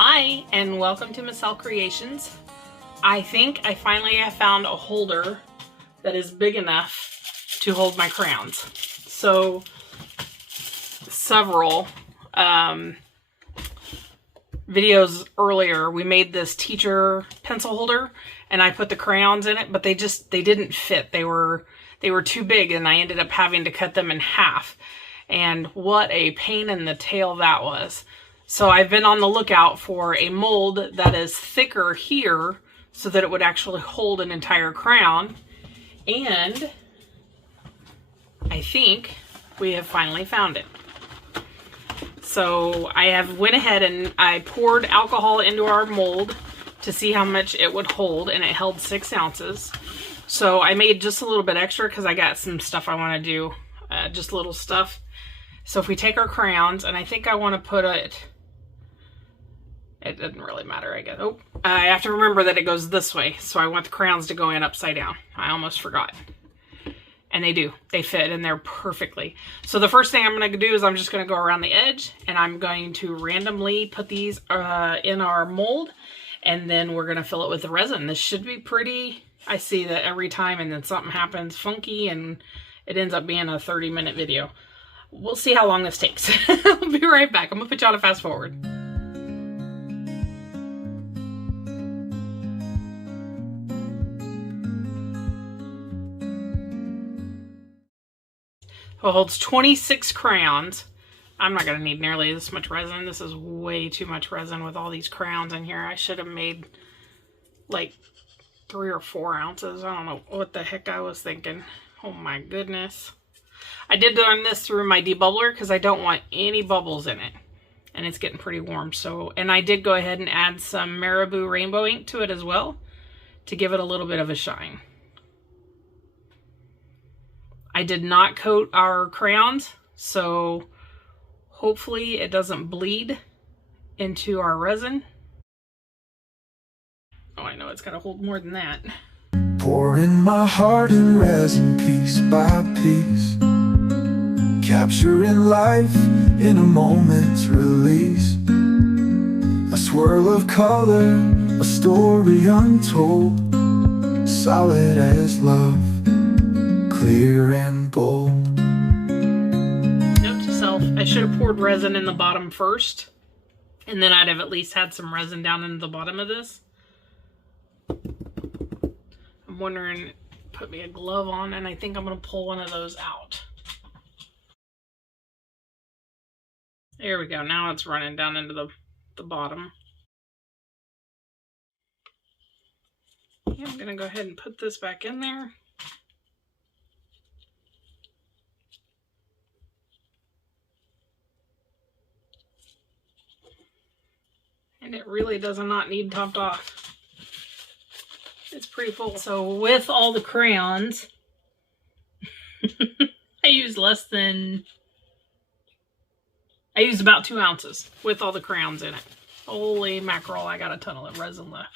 Hi, and welcome to Massell Creations. I think I finally have found a holder that is big enough to hold my crayons. So, several videos earlier, we made this teacher pencil holder, and I put the crayons in it, but they didn't fit. They were too big, and I ended up having to cut them in half. And what a pain in the tail that was. So I've been on the lookout for a mold that is thicker here so that it would actually hold an entire crayon. And I think we have finally found it. So I have went ahead and I poured alcohol into our mold to see how much it would hold, and it held 6 ounces. So I made just a little bit extra because I got some stuff I want to do, just little stuff. So if we take our crayons, and I think I want to put it doesn't really matter, I guess. Oh, I have to remember that it goes this way, so I want the crayons to go in upside down. I almost forgot. And they do. They fit in there perfectly. So the first thing I'm going to do is I'm just going to go around the edge, and I'm going to randomly put these in our mold, and then we're going to fill it with the resin. This should be pretty. I see that every time, and then something happens funky, and it ends up being a 30-minute video. We'll see how long this takes. I'll be right back. I'm going to put you on a fast forward. It holds 26 crayons. I'm not going to need nearly this much resin. This is way too much resin with all these crayons in here. I should have made like 3 or 4 ounces. I don't know what the heck I was thinking. Oh my goodness. I did run this through my debubbler because I don't want any bubbles in it. And it's getting pretty warm. So, and I did go ahead and add some Marabou rainbow ink to it as well to give it a little bit of a shine. I did not coat our crayons, so hopefully it doesn't bleed into our resin. Oh, I know it's got to hold more than that. Pouring my heart in resin piece by piece, capturing life in a moment's release. A swirl of color, a story untold, solid as love, clear and bold. Note to self, I should have poured resin in the bottom first, and then I'd have at least had some resin down into the bottom of this. I'm wondering, put me a glove on, and I think I'm going to pull one of those out. There we go. Now it's running down into the bottom. Okay, I'm going to go ahead and put this back in there. And it really does not need topped off. It's pretty full. So with all the crayons, I used about 2 ounces with all the crayons in it. Holy mackerel, I got a ton of resin left.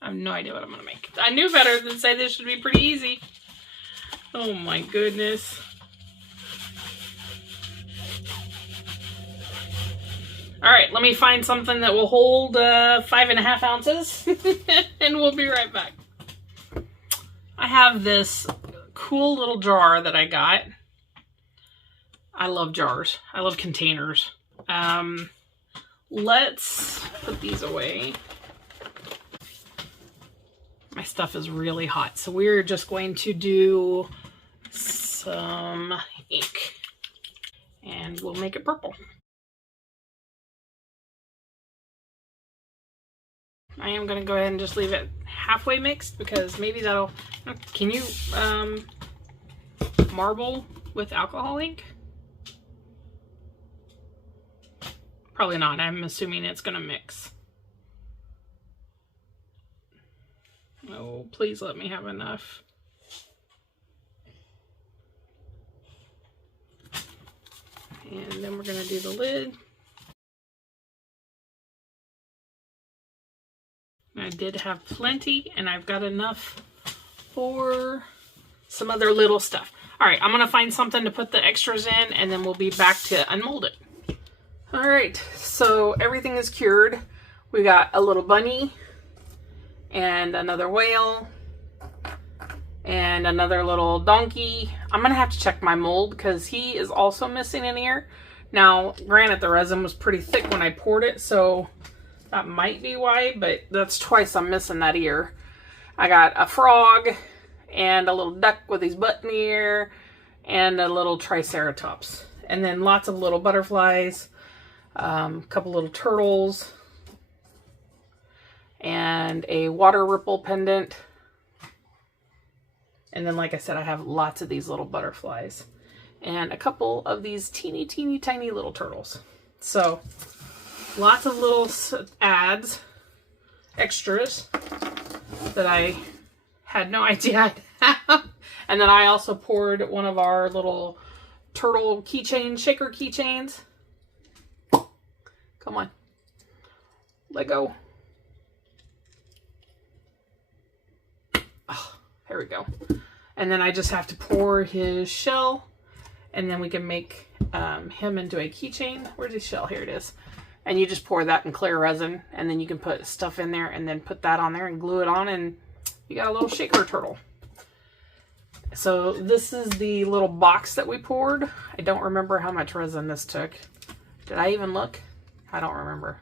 I have no idea what I'm going to make. I knew better than say this should be pretty easy. Oh my goodness. All right, let me find something that will hold 5.5 ounces, and we'll be right back. I have this cool little jar that I got. I love jars. I love containers. Let's put these away. My stuff is really hot, so we're just going to do some ink, and we'll make it purple. I am going to go ahead and just leave it halfway mixed because maybe that'll... Can you marble with alcohol ink? Probably not. I'm assuming it's going to mix. Oh, please let me have enough. And then we're going to do the lid. I did have plenty, and I've got enough for some other little stuff. All right, I'm going to find something to put the extras in, and then we'll be back to unmold it. All right, so everything is cured. We got a little bunny and another whale and another little donkey. I'm gonna have to check my mold because he is also missing an ear. Now, granted, the resin was pretty thick when I poured it, so that might be why, but that's twice I'm missing that ear. I got a frog and a little duck with his butt in the ear and a little triceratops. And then lots of little butterflies, a couple little turtles, and a water ripple pendant. And then, like I said, I have lots of these little butterflies and a couple of these teeny tiny little turtles. So lots of little adds, extras that I had no idea I'd have. And then I also poured one of our little turtle keychain, shaker keychains. Come on. Let go. Oh, there we go. And then I just have to pour his shell, and then we can make him into a keychain. Where's his shell? Here it is. And you just pour that in clear resin, and then you can put stuff in there and then put that on there and glue it on, and you got a little shaker turtle. So this is the little box that we poured. I don't remember how much resin this took. Did I even look? I don't remember.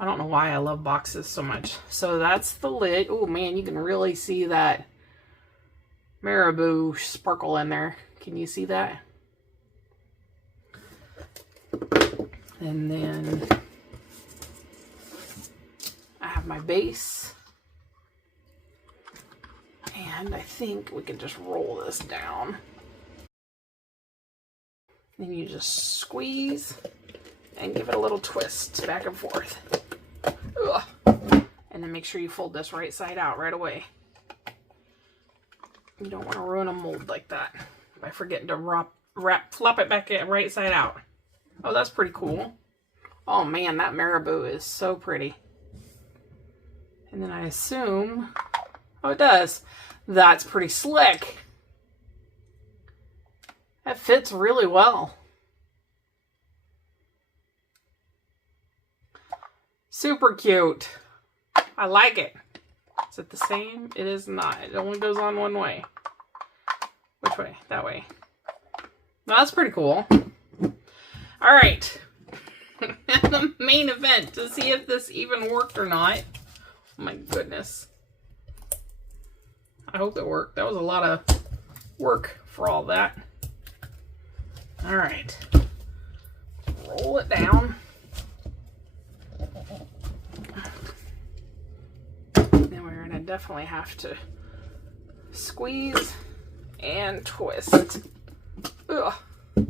I don't know why I love boxes so much. So that's the lid. Oh man, you can really see that marabou sparkle in there. Can you see that? And then I have my base. And I think we can just roll this down. Then you just squeeze and give it a little twist back and forth. Ugh. And then make sure you fold this right side out right away. You don't want to ruin a mold like that by forgetting to flop it back in right side out. Oh, that's pretty cool. Oh man, that marabou is so pretty. And then I assume, oh it does. That's pretty slick. That fits really well. Super cute. I like it. Is it the same? It is not. It only goes on one way. Which way? That way. Well, that's pretty cool. All right. The main event to see if this even worked or not. Oh my goodness. I hope it worked. That was a lot of work for all that. All right. Roll it down. Then we're going to definitely have to squeeze and twist. Ugh. I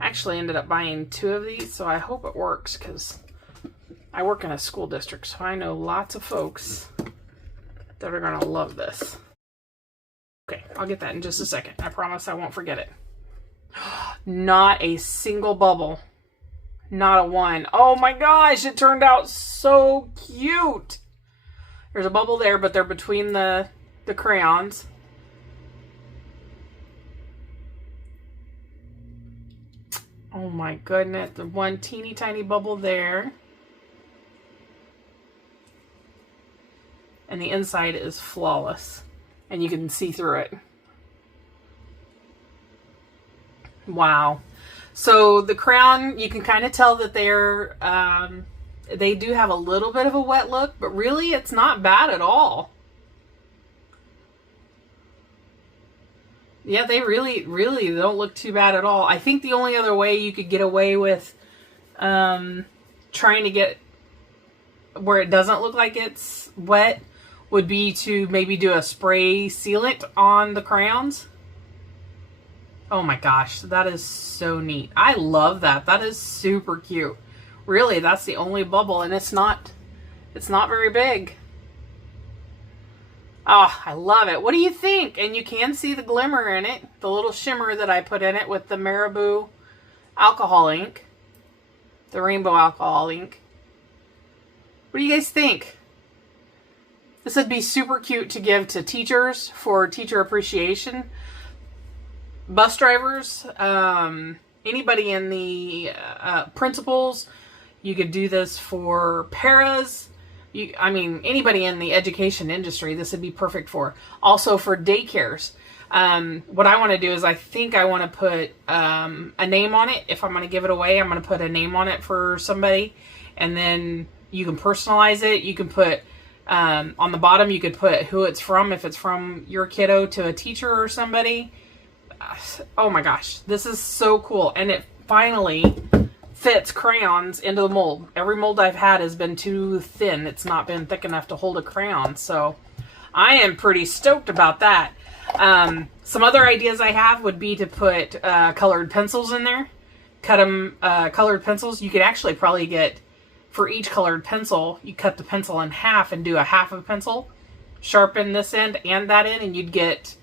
actually ended up buying 2 of these, so I hope it works because I work in a school district, so I know lots of folks that are going to love this. Okay, I'll get that in just a second. I promise I won't forget it. Not a single bubble. Not a one. Oh my gosh, it turned out so cute. There's a bubble there, but they're between the crayons. Oh my goodness, the one teeny tiny bubble there. And the inside is flawless. And you can see through it. Wow. So the crayon, you can kind of tell that they're, they do have a little bit of a wet look, but really it's not bad at all. Yeah, they really don't look too bad at all. I think the only other way you could get away with trying to get where it doesn't look like it's wet would be to maybe do a spray sealant on the crayons. Oh my gosh, that is so neat. I love that. That is super cute. Really, that's the only bubble, and it's not very big. Oh, I love it. What do you think? And you can see the glimmer in it, the little shimmer that I put in it with the marabou alcohol ink, the rainbow alcohol ink. What do you guys think? This would be super cute to give to teachers for teacher appreciation. Bus drivers, anybody in the principals. You could do this for paras. I mean, anybody in the education industry, this would be perfect for. Also for daycares. What I want to do is I think I want to put a name on it. If I'm going to give it away, I'm going to put a name on it for somebody. And then you can personalize it. You can put, on the bottom, you could put who it's from. If it's from your kiddo to a teacher or somebody. Oh my gosh, this is so cool. And it finally fits crayons into the mold. Every mold I've had has been too thin. It's not been thick enough to hold a crayon. So I am pretty stoked about that. Some other ideas I have would be to put colored pencils in there. Cut them, colored pencils. You could actually probably get, for each colored pencil, you cut the pencil in half and do a half of pencil. Sharpen this end and that end, and you'd get,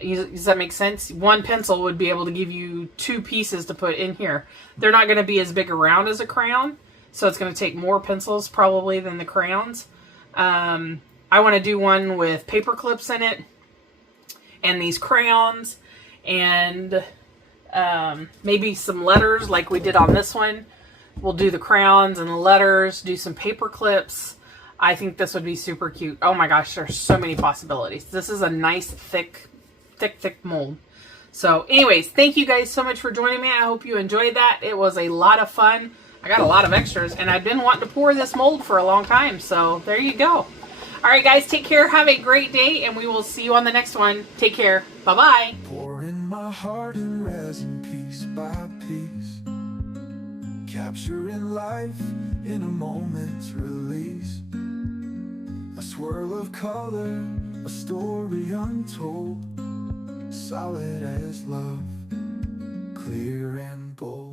does that make sense? One pencil would be able to give you 2 pieces to put in here. They're not going to be as big around as a crayon, so it's going to take more pencils probably than the crayons. I want to do one with paper clips in it, and these crayons, and maybe some letters like we did on this one. We'll do the crayons and the letters, do some paper clips. I think this would be super cute. Oh my gosh, there's so many possibilities. This is a nice, thick mold. So anyways, thank you guys so much for joining me. I hope you enjoyed that. It was a lot of fun. I got a lot of extras, and I've been wanting to pour this mold for a long time. So there you go. All right, guys, take care. Have a great day, and we will see you on the next one. Take care. Bye-bye. Pouring my heart in resin piece by piece, capturing life in a moment's release. A swirl of color, a story untold, solid as love, clear and bold.